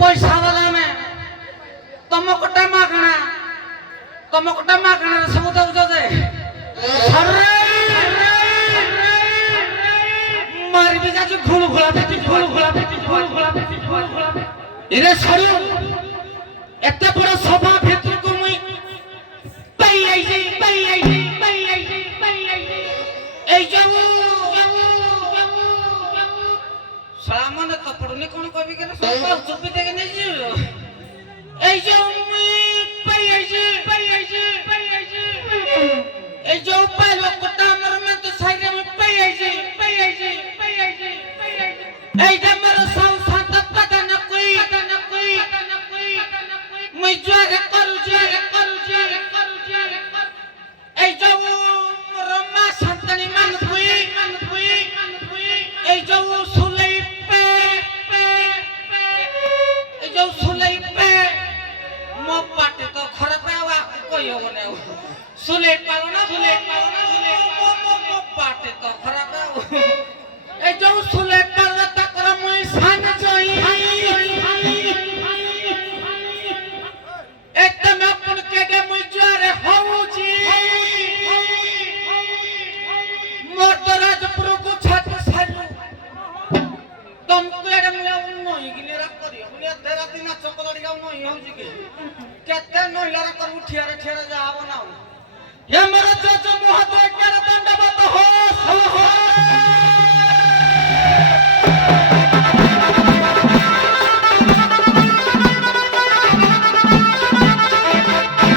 पैसा वाला में तमकटा मागना सब दउछ जे मार भी जा घुल घुला फेटी इरे सरू एते बड़ सभा भीतर को मुई पाई आई ए जाऊ सामान तो पड़ने कोन कभी के सब चुप देके नहीं जी ए जाऊ मुई पाई आई ए जाऊ पालो कोटा मर में तो साइड में पाई आई ए जमर साउ संत पता न कोई मुई जोग करू ए जाऊ रमा संतनी मन कोई ए जाऊ सुलई पे ए जाऊ सुलई पे मो पाटे तो खराब आवा कोई हो ने सुले पालो ना मो पाटे तो खराब ए जाऊ सुले पालो तकर मुई सान जोई एकदम अपन के गे मुई जोरे होउजी मोर तो राजपुर को छात सालू तुम कोरे मुला नई गिले रा करियो मुले तेरा दिन चकलड़ी गाव नई होउजी के केते नईला रा कर उठिया ठेरा जाव नाउ ये मेरा चाचा मोहते कर दंडवत हो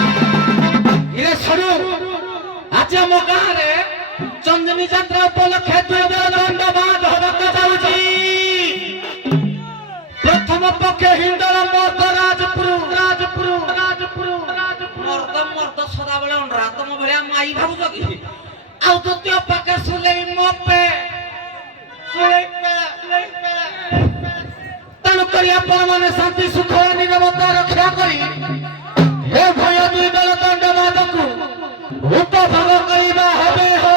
इरे सरू आज मो गां रे चंदनी यात्रा उपलक्षे दंडवाद हबक जाउची प्रथम पक्ष हिंदर मर्द राजपुर मर्द सदा बेले रात मो भरिया माई भाबु जगी आ द्वितीय पक्ष सुलई मोपे तनु करिया परमाने शांति सुख निरवता रक्षा करी हे भय दुई दल दंडवाद को उपभोग करिबा हबे हो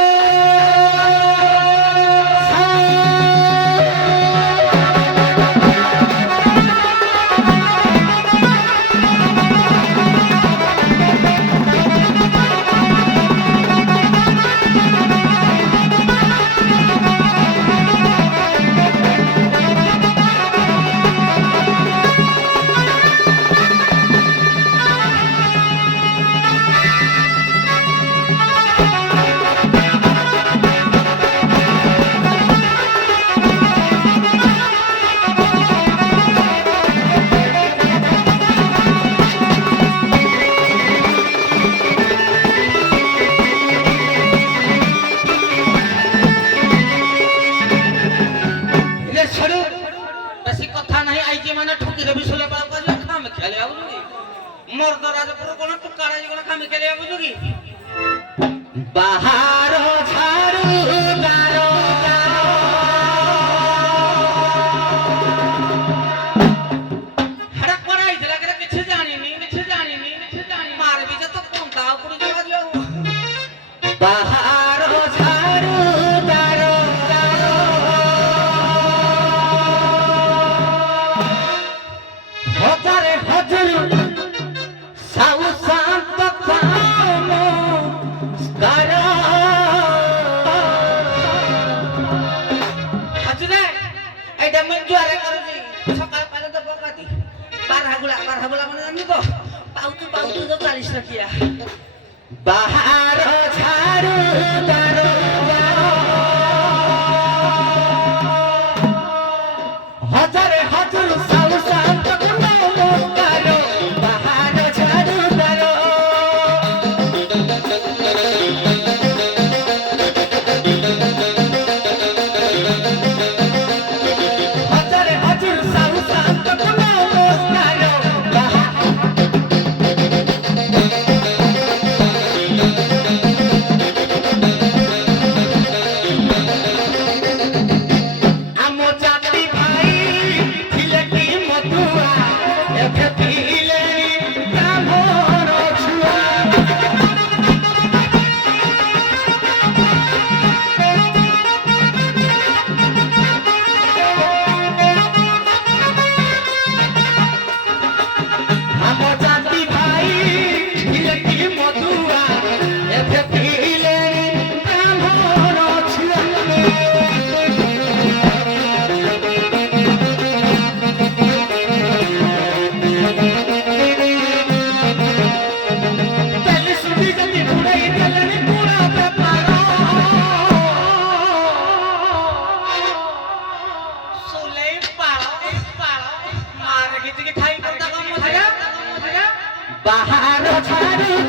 আইজি মানে ঠুকি দেবি শুলে পাও কাজ খাম খেলে আবু কি মর্দরাজপুর কোন টুকাড়া কোন খাম খেলে আবু কি বাহার ঝাড়ু দারো হড়ক পড়াই দিলা করে কিছু জানিনি মারবি যে তো কোনটা উপরে যাওয়া যাও বাহার ঝাড়ু দারো হজারে হজর সাউ শান্ত কাম কর হজরে এইটা মই জোরে করছি সকাল পালে তো বকাতি পারহাগুলা মানে জানি তো পাউতু তো 40 টাকিয়া বাহার ঝাড়ু দারো হজারে হজর সাউ শান্ত বাহার ঝাড়ু দারো হজারে হজর সাউ শান্ত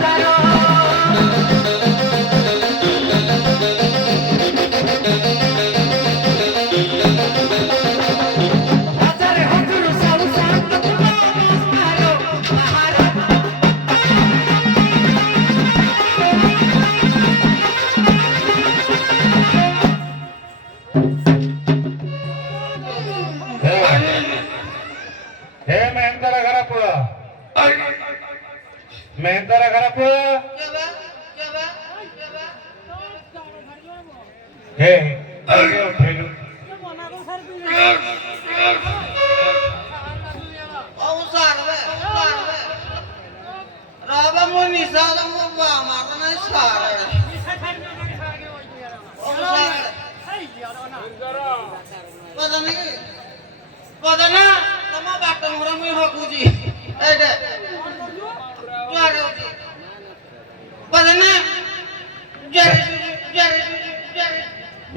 কারো বাহার हे मेहनतारा घरा पुढं मेहनतारा घरा पुढं हे ठेलू राबा मो निसाला मो बा मारना सारा पता ना तमा बाट मोरा मी हकुजी एडे जुआरे होजी पता ना जरे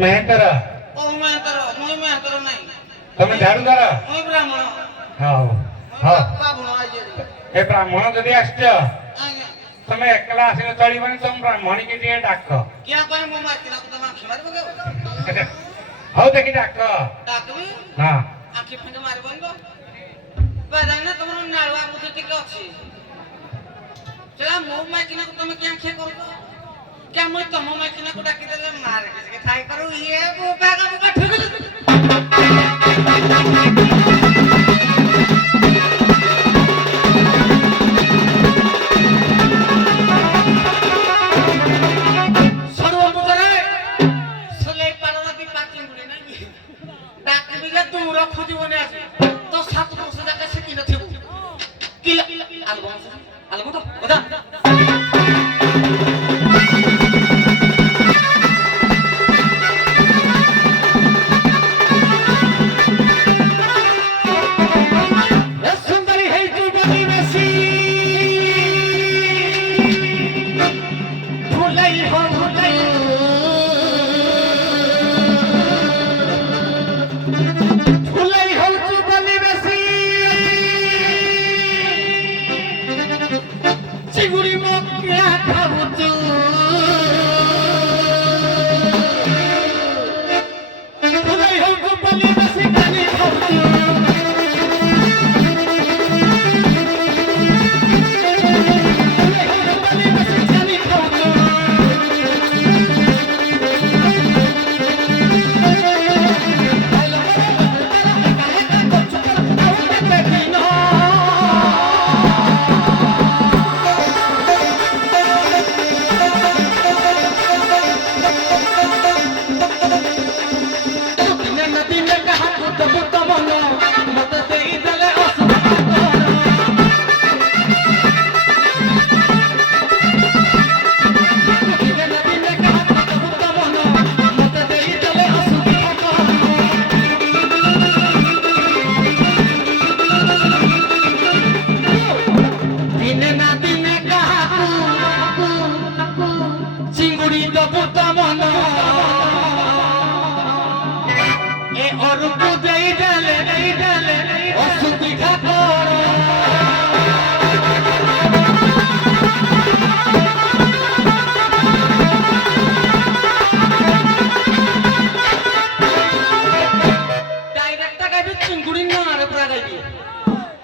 मेहनतारा ओ मेहतर नहीं તમે ઝાડુ દારા ओय ब्राह्मण હા હા बाबू नो आजे हे ब्राह्मण ଯଦି ଆସିଛ आगे ତମେ ଏକଲା ଆସିଲେ ଚଳିବନି ତମ ବ୍ରାହ୍ମଣୀ କି ଟିକେ ଡାକ क्या कोई मो मारती ना तो मार खिमार बगे ହଉ ଦେଖି ଡାକ डाकबी ହଁ आखि फेंक मारे बंगो पता ना तुम नालवा मुझे टिके अछि चला मो माइकिना को तुम क्या खे करो क्या मैं तुम माइकिना को डाकी देले मार के खाई करू ये वो बागा बागा ठुक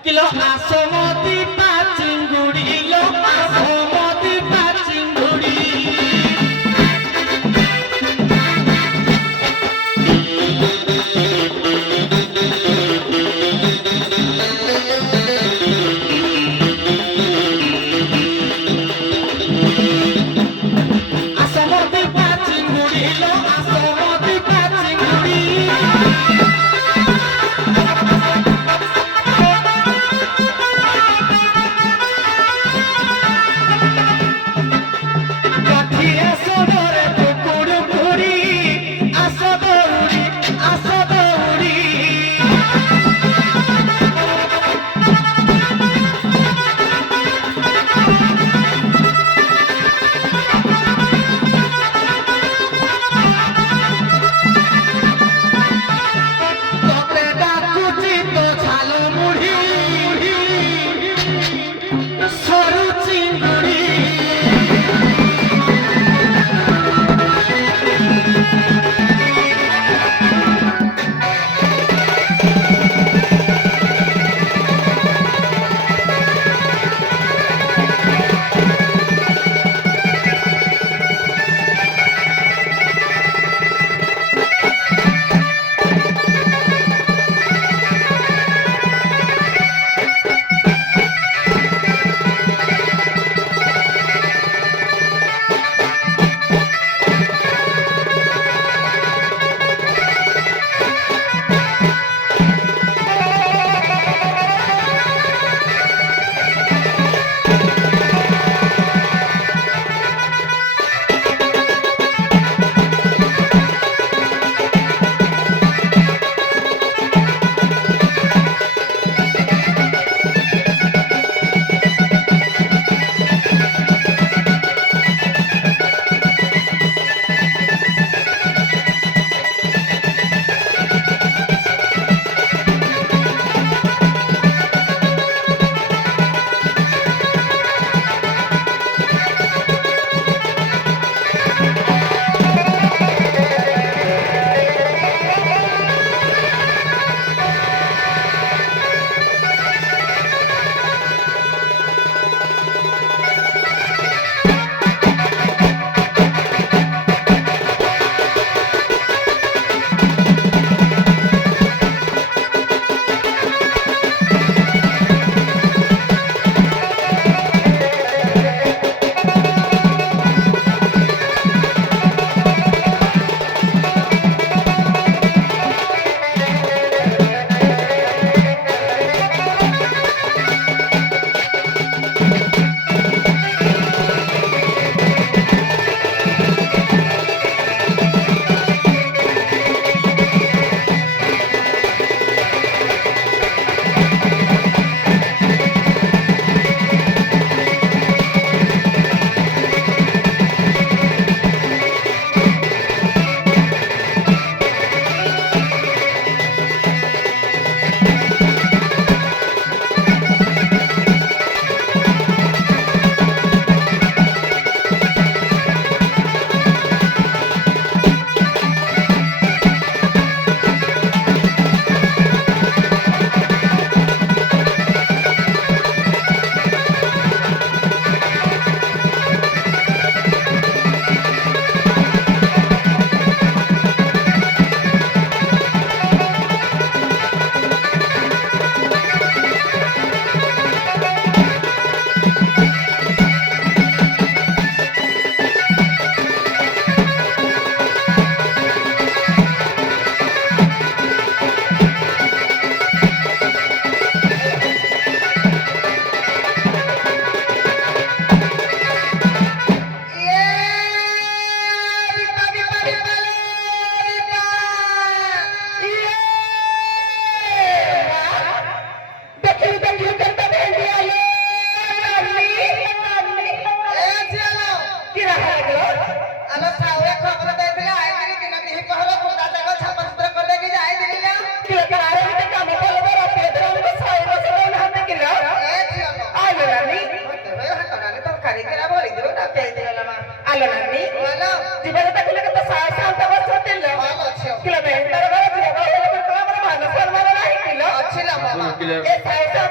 কিলো আসমতি পাচিঙ্গুড়ি লো আসমতি পাচিঙ্গুড়ি আসমতি পাচিঙ্গুড়ি লো আসমতি পাচিঙ্গুড়ি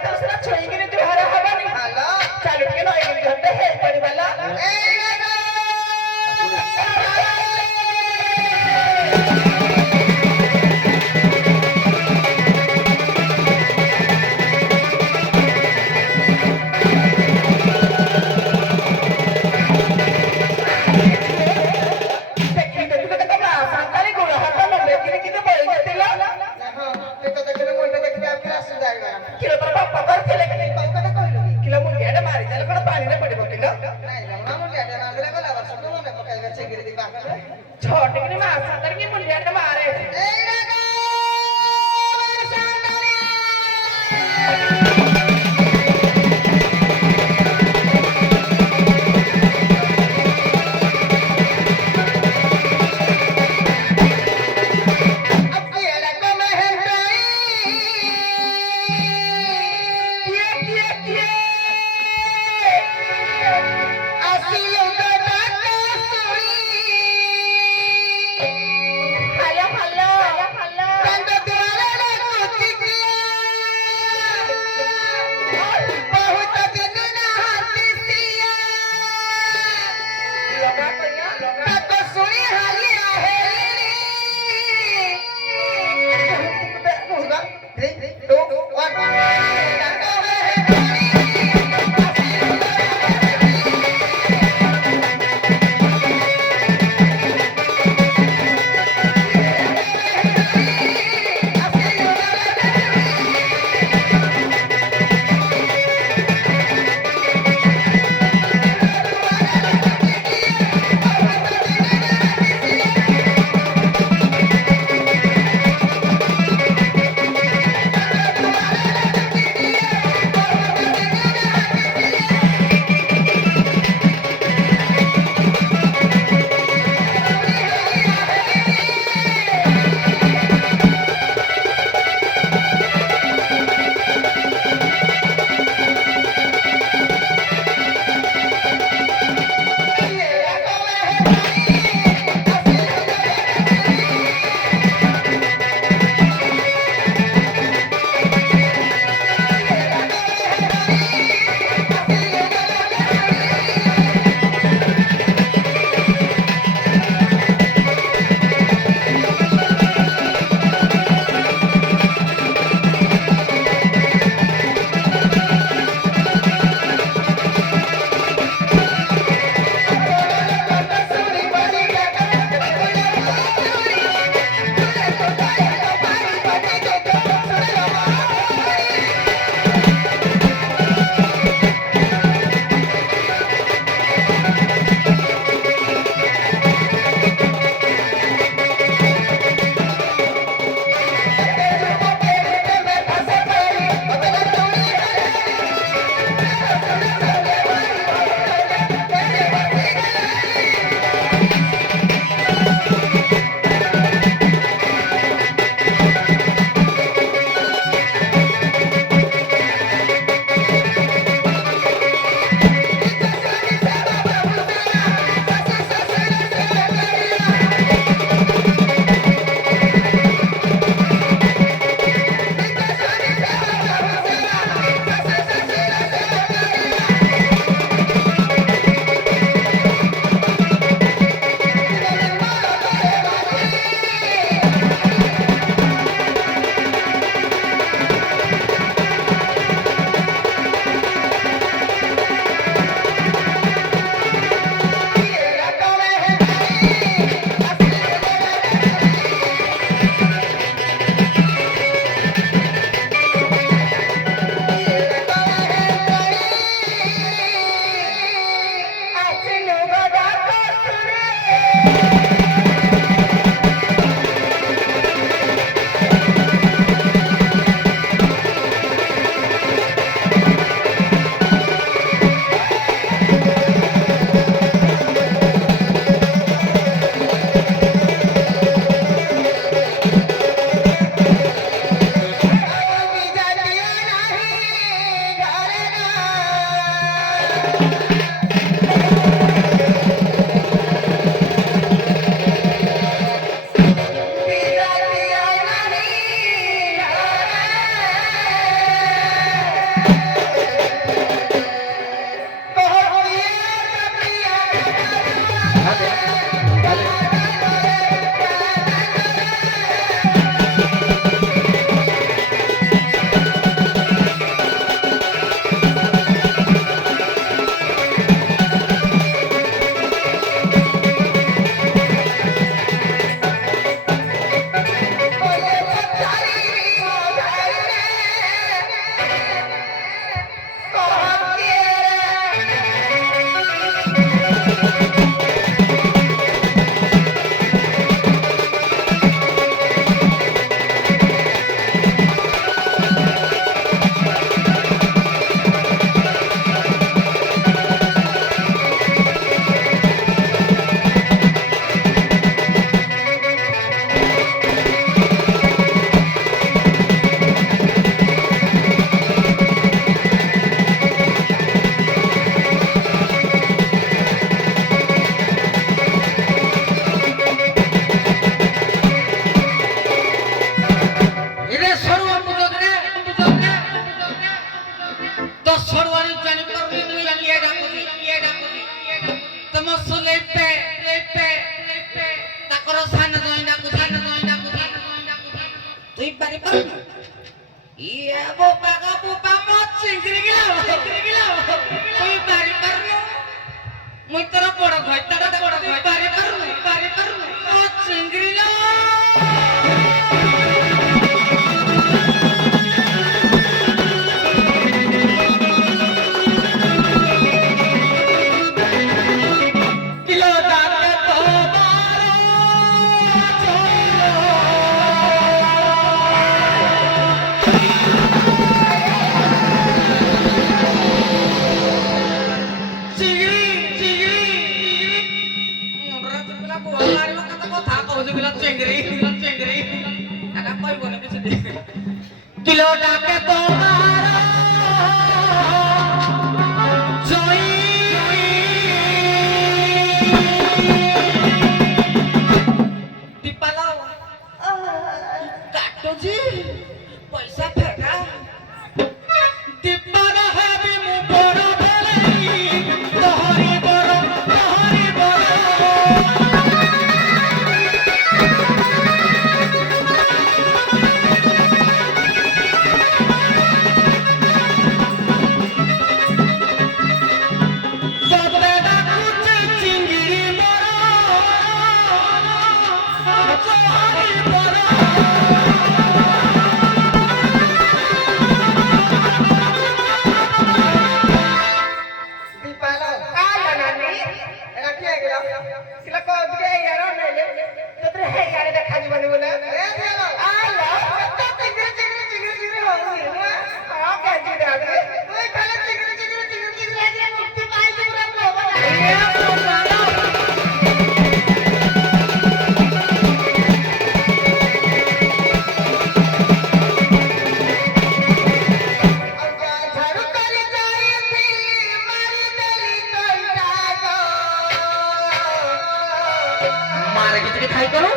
दूसरा छोईगिरी जुहार हवानी हॅलो चालू के नई घंटे हे पड़ी वाला छोटे मार संदर की मुंडिया के मारे सड़वानी जाने पर भी ये डाकुजी तम सुलेपे ताकर सान डाकु तुई पारी पर ये बोपा मत सिंगरी गिला तुई पारी पर मुई तोरा बड़ भाई पारी पर मत सिंगरी ला किलो डाके तो मारा जोई टिपाला काटो जी पैसा फेंका टिपाला है भी मु बड़ा बेली तोहरी बड़ा खाई करो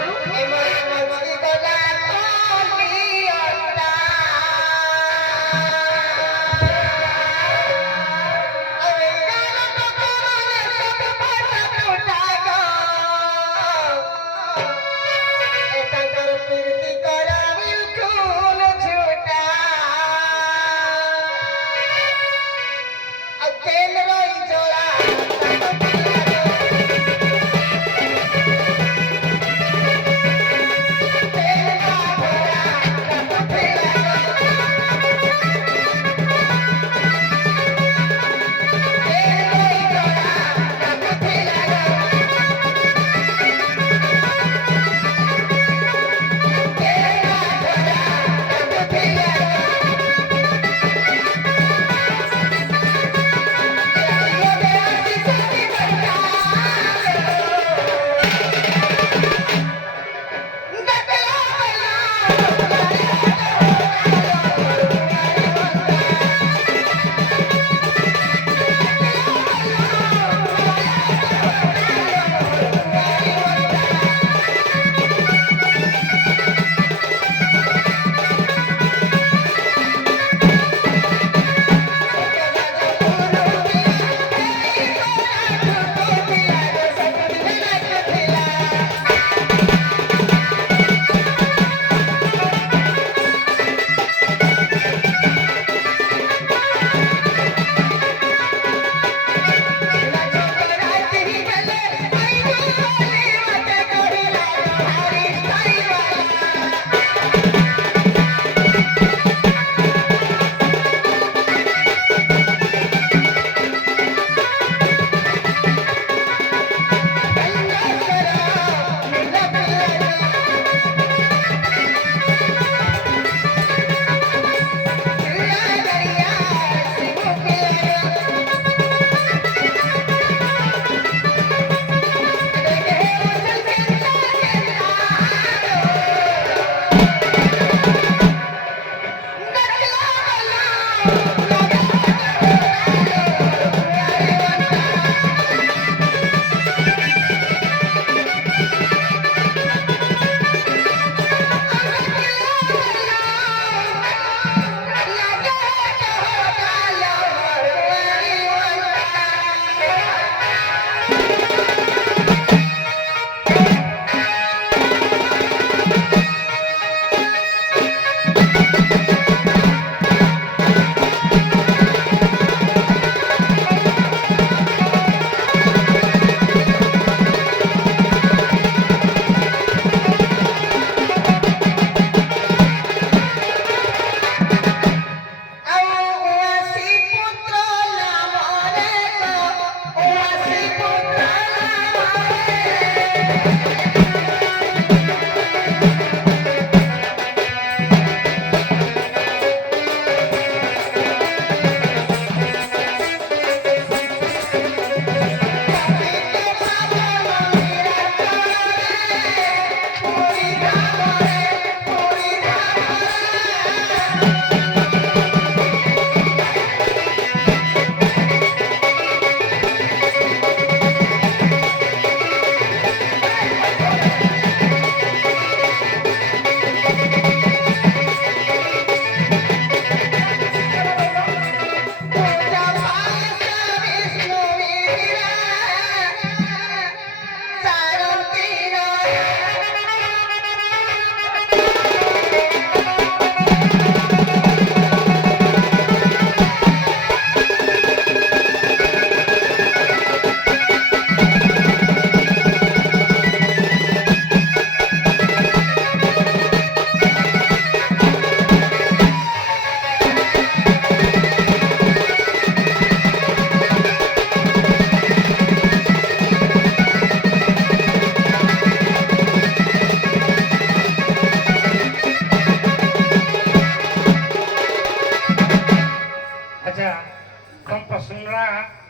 ତମ ପ୍ରଶ୍ନର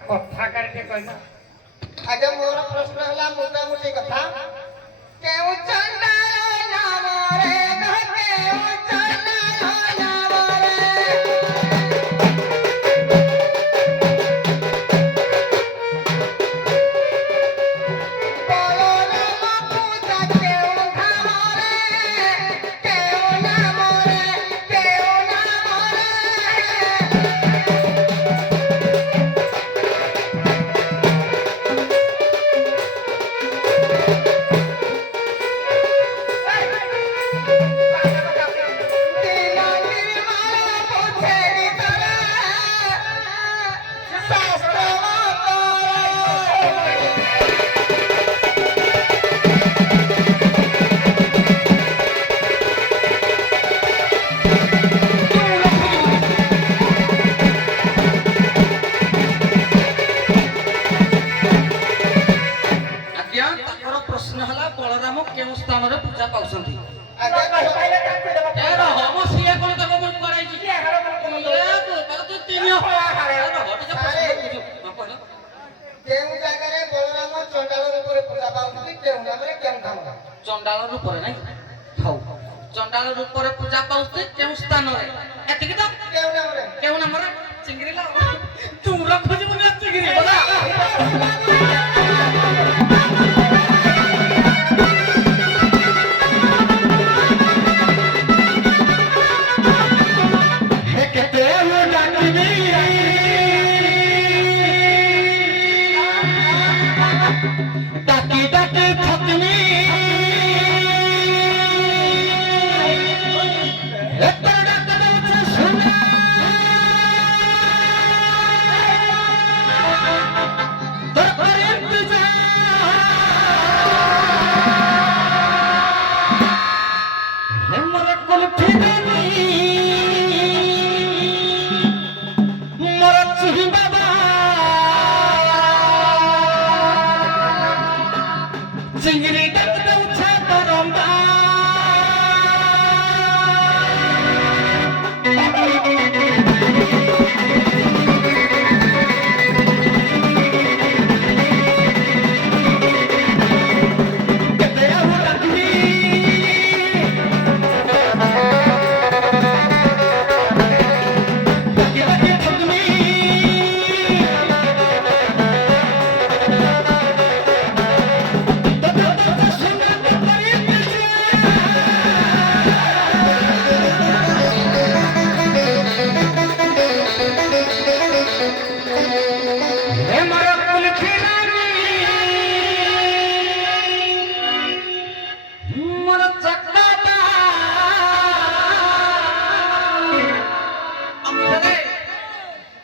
କଥା କାଢିଟେ କହିଲ। ଆଜ୍ଞା ମୋର ପ୍ରଶ୍ନ ହେଲା ମୋଟାମୋଟି କଥା କେଉଁ ଚଣ୍ଡାଳ ନାମରେ କେଉଁ ଚଣ୍ଡାଳ ନାମରେ ବଳରାମ ପୂଜା କେଉଁ ଧାମରେ କେଉଁ ନାମରେ କେଉଁ ନାମରେ ଆଜ୍ଞା ତାଙ୍କର ପ୍ରଶ୍ନ ହେଲା ବଳରାମ କେଉଁ ସ୍ଥାନରେ ପୂଜା ପାଉଛନ୍ତି। ସିଏ କଣ ତାକୁ ମୁଁ କରାଇଛି କେଉଁ ଜାଗାରେ ବଳରାମ ଚଣ୍ଡାଳ ରୂପରେ ପୂଜା ପାଉଛନ୍ତି କେଉଁ ନାମରେ କେଉଁ ଧାମରେ ଚଣ୍ଡାଳ ରୂପରେ ନାଇଁ ହଉ ଚଣ୍ଡାଳ ରୂପରେ ପୂଜା ପାଉଛନ୍ତି କେଉଁ ସ୍ଥାନରେ ଏତିକି ତ କେଉଁ ନାମରେ କେଉଁ ନାମରେ ଚିଙ୍ଗିରି ତୁ ରଖୁଛୁ ବୋଲି ଚିଙ୍ଗିରି ବୋଲା চিংড়ি ডাকতে উঠে তরঙ্গা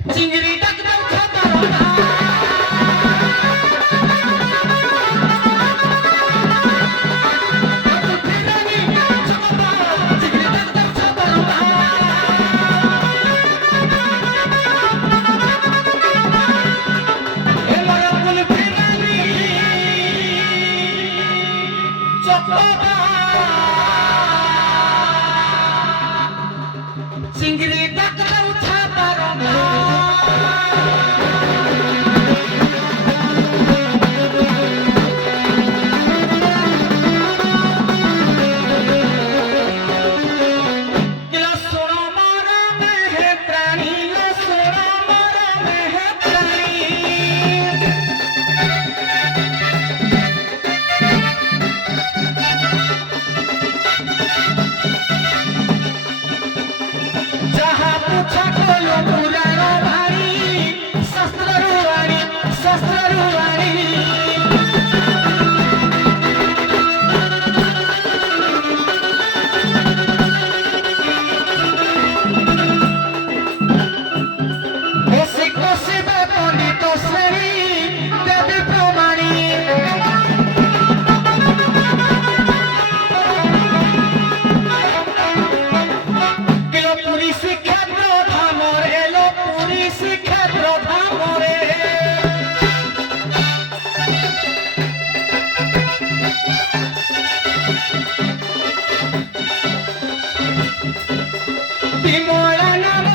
চিংড়ি ডাকতে উঠে তরঙ্গা চিংড়ি ডাকতে উঠে তরঙ্গা বিমলা নাম